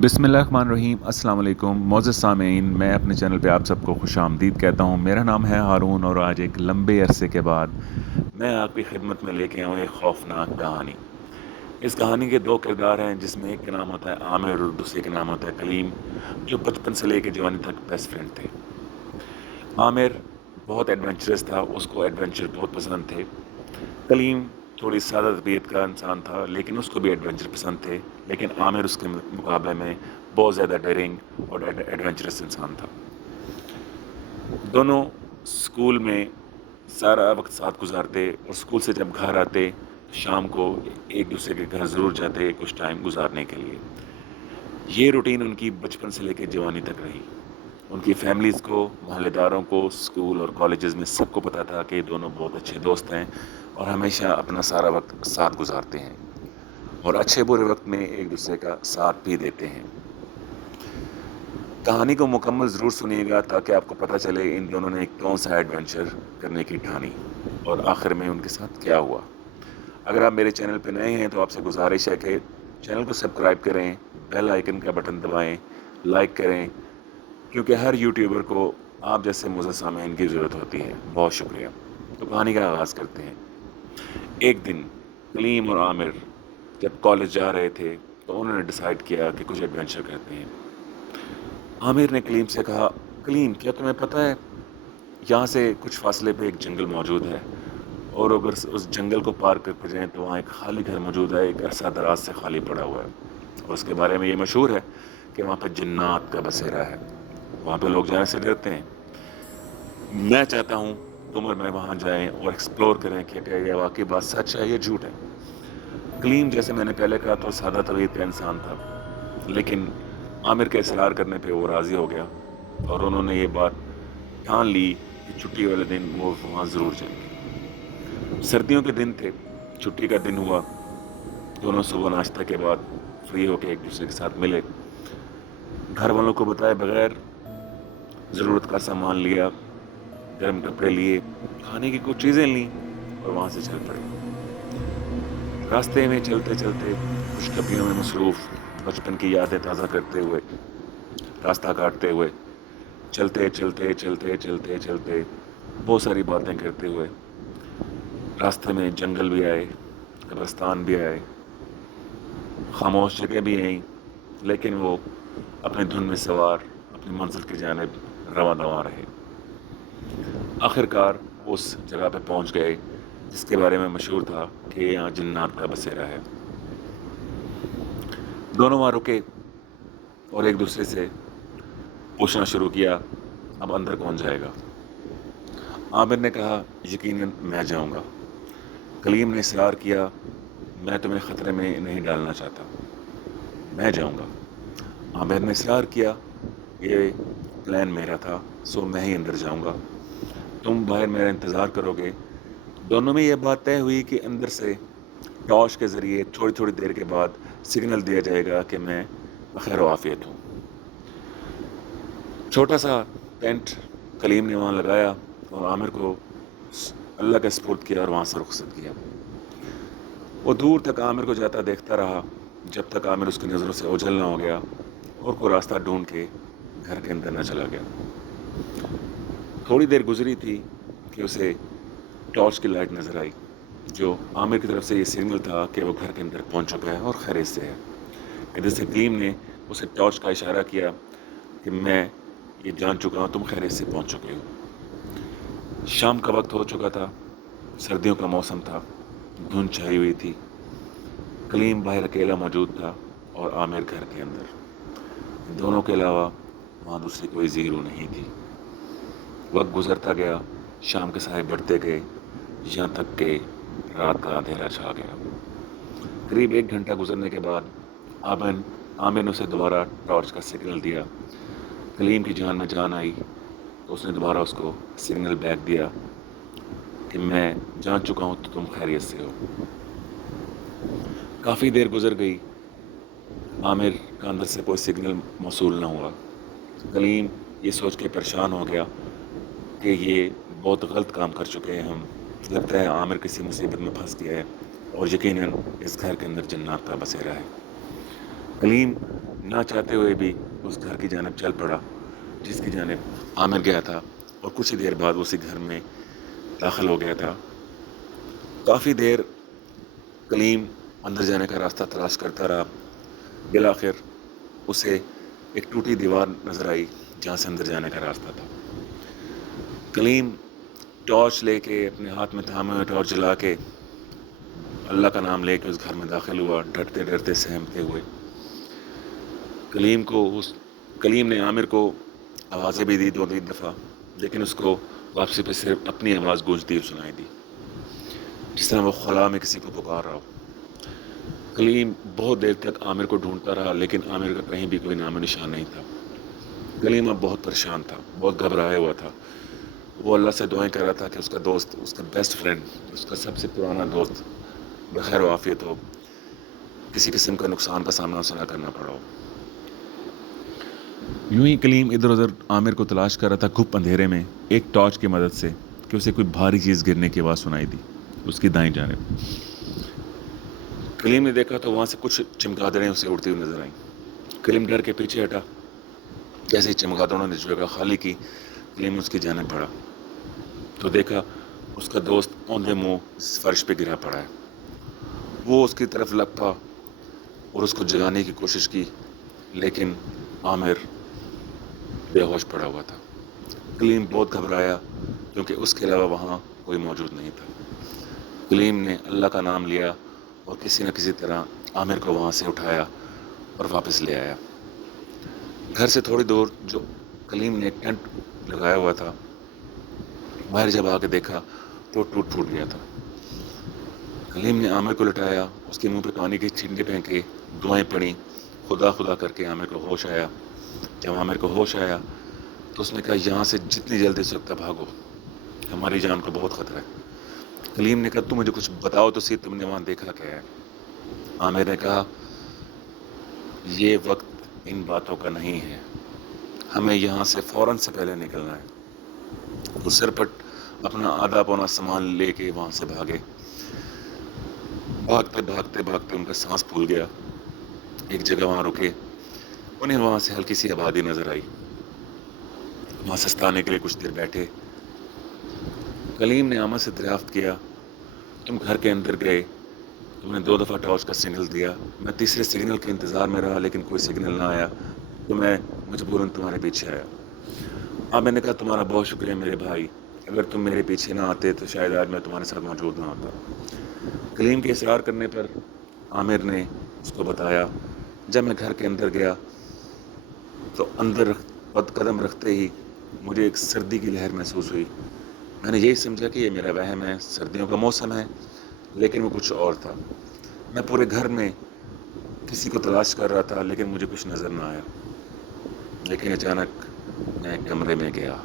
बिस्मिल्लाहिर्रहमानिर्रहीम। अस्सलाम वालेकुम मोअज़्ज़ज़ सामीन, मैं अपने चैनल पे आप सबको खुश आमदीद कहता हूँ। मेरा नाम है हारून और आज एक लंबे अरसे के बाद मैं आपकी खिदमत में लेके आया हूँ एक खौफनाक कहानी। इस कहानी के दो किरदार हैं, जिसमें एक का नाम होता है आमिर और दूसरे का नाम होता है कलीम, जो बचपन से लेकर जवानी तक बेस्ट फ्रेंड थे। आमिर बहुत एडवेंचरस था, उसको एडवेंचर बहुत पसंद थे। कलीम थोड़ी सादा तबीयत का इंसान था, लेकिन उसको भी एडवेंचर पसंद थे। लेकिन आमिर उसके मुकाबले में बहुत ज़्यादा डेयरिंग और एडवेंचरस इंसान था। दोनों स्कूल में सारा वक्त साथ गुजारते और स्कूल से जब घर आते तो शाम को एक दूसरे के घर ज़रूर जाते कुछ टाइम गुजारने के लिए। ये रूटीन उनकी बचपन से लेकर जवानी तक रही। उनकी फैमिलीज़ को, मोहल्लेदारों को, स्कूल और कॉलेजेस में सबको पता था कि ये दोनों बहुत अच्छे दोस्त हैं और हमेशा अपना सारा वक्त साथ गुजारते हैं और अच्छे बुरे वक्त में एक दूसरे का साथ भी देते हैं। कहानी को मुकम्मल ज़रूर सुनिएगा ताकि आपको पता चले इन दोनों ने कौन सा एडवेंचर करने की ठानी और आखिर में उनके साथ क्या हुआ। अगर आप मेरे चैनल पर नए हैं तो आपसे गुजारिश है कि चैनल को सब्सक्राइब करें, बेल आइकन का बटन दबाएं, लाइक करें, क्योंकि हर यूट्यूबर को आप जैसे मुअज़्ज़ज़ सामीन की ज़रूरत होती है। बहुत शुक्रिया। तो कहानी का आगाज़ करते हैं। एक दिन कलीम और आमिर जब कॉलेज जा रहे थे तो उन्होंने डिसाइड किया कि कुछ एडवेंचर करते हैं। आमिर ने कलीम से कहा, कलीम क्या तुम्हें पता है यहाँ से कुछ फासले पे एक जंगल मौजूद है और अगर उस जंगल को पार करके जाएं तो वहाँ एक खाली घर मौजूद है, एक अरसा दराज से खाली पड़ा हुआ है और उसके बारे में ये मशहूर है कि वहाँ पर जन्नात का बसेरा है, वहाँ पे लोग जाने से डरते हैं। मैं चाहता हूँ तुम और मैं वहाँ जाएं और एक्सप्लोर करें कि क्या ये वाकई बात सच है या झूठ है। कलीम जैसे मैंने पहले कहा तो सादा तबीयत का इंसान था, लेकिन आमिर के इसरार करने पे वो राज़ी हो गया और उन्होंने ये बात ठान ली कि छुट्टी वाले दिन वो वहाँ ज़रूर जाएंगे। सर्दियों के दिन थे, छुट्टी का दिन हुआ। दोनों सुबह नाश्ता के बाद फ्री होकर एक दूसरे के साथ मिले। घर वालों को बताए बगैर ज़रूरत का सामान लिया, गर्म कपड़े लिए, खाने की कुछ चीज़ें लीं और वहाँ से चल पड़े। रास्ते में चलते चलते खुशखबरियों में मसरूफ़, बचपन की यादें ताज़ा करते हुए, रास्ता काटते हुए, चलते चलते चलते चलते चलते बहुत सारी बातें करते हुए रास्ते में जंगल भी आए, कब्रिस्तान भी आए, खामोश जगह भी आई, लेकिन वो अपने धुन में सवार अपनी मंजिल की जानिब रवां दवां रहे। आखिरकार उस जगह पे पहुंच गए जिसके बारे में मशहूर था कि यहाँ जन्नात का बसेरा है। दोनों वहाँ रुके और एक दूसरे से पूछना शुरू किया, अब अंदर कौन जाएगा। आमिर ने कहा, यकीनन मैं जाऊँगा। कलीम ने इसरार किया, मैं तुम्हें ख़तरे में नहीं डालना चाहता, मैं जाऊँगा। आमिर ने इसरार किया, ये प्लान मेरा था, सो मैं ही अंदर जाऊँगा, तुम बाहर मेरा इंतज़ार करोगे। दोनों में यह बात तय हुई कि अंदर से टॉर्च के ज़रिए थोड़ी थोड़ी देर के बाद सिग्नल दिया जाएगा कि मैं बखैर आफियत हूँ। छोटा सा टेंट कलीम ने वहाँ लगाया और आमिर को अल्लाह के सुपुर्द किया और वहाँ से रुखसत किया। वो दूर तक आमिर को जाता देखता रहा जब तक आमिर उसकी नज़रों से ओझल ना हो गया और कोई रास्ता ढूंढ के घर के अंदर न चला गया। थोड़ी देर गुजरी थी कि उसे टॉर्च की लाइट नज़र आई, जो आमिर की तरफ से ये सिग्नल था कि वो घर के अंदर पहुंच चुका है और खैरियत से है। इधर से कलीम ने उसे टॉर्च का इशारा किया कि मैं ये जान चुका हूँ तुम खैरियत से पहुंच चुके हो। शाम का वक्त हो चुका था, सर्दियों का मौसम था, धुंध छाई हुई थी। कलीम बाहर अकेला मौजूद था और आमिर घर के अंदर। दोनों के अलावा वहाँ दूसरी कोई ज़ीरो नहीं थी। वक्त गुजरता गया, शाम के साए बढ़ते गए, यहाँ तक के रात का अंधेरा छा गया। करीब 1 घंटा गुजरने के बाद आमिर ने उसे दोबारा टॉर्च का सिग्नल दिया। कलीम की जान में जान आई तो उसने दोबारा उसको सिग्नल बैक दिया कि मैं जान चुका हूँ तो तुम खैरियत से हो। काफ़ी देर गुजर गई, आमिर का अंदर से कोई सिग्नल मौसूल न हुआ। कलीम ये सोच के परेशान हो गया कि ये बहुत गलत काम कर चुके हैं हम, लगता है आमिर किसी मुसीबत में फंस गया है और यकीनन इस घर के अंदर जन्नत का बसेरा है। कलीम نہ چاہتے ہوئے بھی اس گھر کی جانب چل پڑا جس کی جانب عامر گیا تھا، اور کچھ ہی دیر بعد اسی گھر میں داخل ہو گیا تھا۔ کافی دیر کلیم اندر جانے کا راستہ تلاش کرتا رہا۔ بالآخر اسے ایک ٹوٹی دیوار نظر آئی جہاں سے اندر جانے کا راستہ تھا۔ کلیم ٹارچ لے کے، اپنے ہاتھ میں تھامے ہوئے ٹارچ جلا کے، اللہ کا نام لے کے اس گھر میں داخل ہوا، ڈرتے ڈرتے سہمتے ہوئے۔ کلیم نے عامر کو آوازیں بھی دی 2-3 دفعہ، لیکن اس کو واپسی پہ صرف اپنی آواز گونجتی ہوئی سنائی دی، جس طرح وہ خلا میں کسی کو پکار رہا ہو۔ کلیم بہت دیر تک عامر کو ڈھونڈتا رہا، لیکن عامر کا کہیں بھی کوئی نام و نشان نہیں تھا۔ کلیم اب بہت پریشان تھا، بہت گھبرایا ہوا تھا۔ وہ اللہ سے دعائیں کر رہا تھا کہ اس کا دوست، اس کا بیسٹ فرینڈ، اس کا سب سے پرانا دوست بخیر و عافیت ہو، کسی قسم کا نقصان کا سامنا اسے نہ کرنا پڑا ہو۔ یوں ہی کلیم ادھر ادھر عامر کو تلاش کر رہا تھا گھپ اندھیرے میں، ایک ٹارچ کی مدد سے، کہ اسے کوئی بھاری چیز گرنے کی آواز سنائی دی اس کی دائیں جانب۔ کلیم نے دیکھا تو وہاں سے کچھ چمگادڑیں اسے اڑتی ہوئی نظر آئیں۔ کلیم ڈر کے پیچھے ہٹا، جیسے ہی چمگادڑوں نے جگہ خالی کی، کلیم اس کی جانب بڑھا تو دیکھا اس کا دوست اوندھے منہ فرش پہ گرا پڑا ہے۔ وہ اس کی طرف لگ پا اور اس کو جگانے کی کوشش کی، لیکن عامر بے ہوش پڑا ہوا تھا۔ کلیم بہت گھبرایا کیونکہ اس کے علاوہ وہاں کوئی موجود نہیں تھا۔ کلیم نے اللہ کا نام لیا اور کسی نہ کسی طرح عامر کو وہاں سے اٹھایا اور واپس لے آیا۔ گھر سے تھوڑی دور جو کلیم نے ایک ٹینٹ لگایا ہوا تھا، باہر جب آ کے دیکھا تو ٹوٹ پھوٹ گیا تھا۔ کلیم نے عامر کو لٹایا، اس کے منہ پہ پانی کے چھینٹے پھینکے، دعائیں پڑھیں، خدا خدا کر کے عامر کو ہوش آیا۔ جب عامر کو ہوش آیا تو اس نے کہا یہاں سے جتنی جلدی سے سکتا بھاگو، ہماری جان کو بہت خطرہ ہے۔ کلیم نے کہا تم مجھے کچھ بتاؤ تو سی، تم نے وہاں دیکھا کیا ہے؟ عامر نے کہا یہ وقت ان باتوں کا نہیں ہے، ہمیں یہاں سے فوراً سے پہلے نکلنا ہے۔ وہ سرپٹ اپنا آدھا پونا سامان لے کے وہاں سے بھاگے۔ بھاگتے بھاگتے بھاگتے ان کا سانس پھول گیا۔ ایک جگہ وہاں رکے، انہیں وہاں سے ہلکی سی آبادی نظر آئی، وہاں سستانے کے لیے کچھ دیر بیٹھے۔ کلیم نے عامر سے دریافت کیا تم گھر کے اندر گئے، تم نے 2 دفعہ ٹارچ کا سگنل دیا، میں تیسرے سگنل کے انتظار میں رہا لیکن کوئی سگنل نہ آیا تو میں مجبوراً تمہارے پیچھے آیا۔ اب میں نے کہا تمہارا بہت شکریہ میرے بھائی، اگر تم میرے پیچھے نہ آتے تو شاید آج میں تمہارے ساتھ موجود نہ ہوتا۔ کلیم کے اصرار کرنے پر عامر نے اس کو بتایا جب میں گھر کے اندر گیا تو اندر قدم رکھتے ہی مجھے ایک سردی کی لہر محسوس ہوئی۔ میں نے یہی سمجھا کہ یہ میرا وہم ہے، سردیوں کا موسم ہے، لیکن وہ کچھ اور تھا۔ میں پورے گھر میں کسی کو تلاش کر رہا تھا لیکن مجھے کچھ نظر نہ آیا، لیکن اچانک میں ایک کمرے میں گیا۔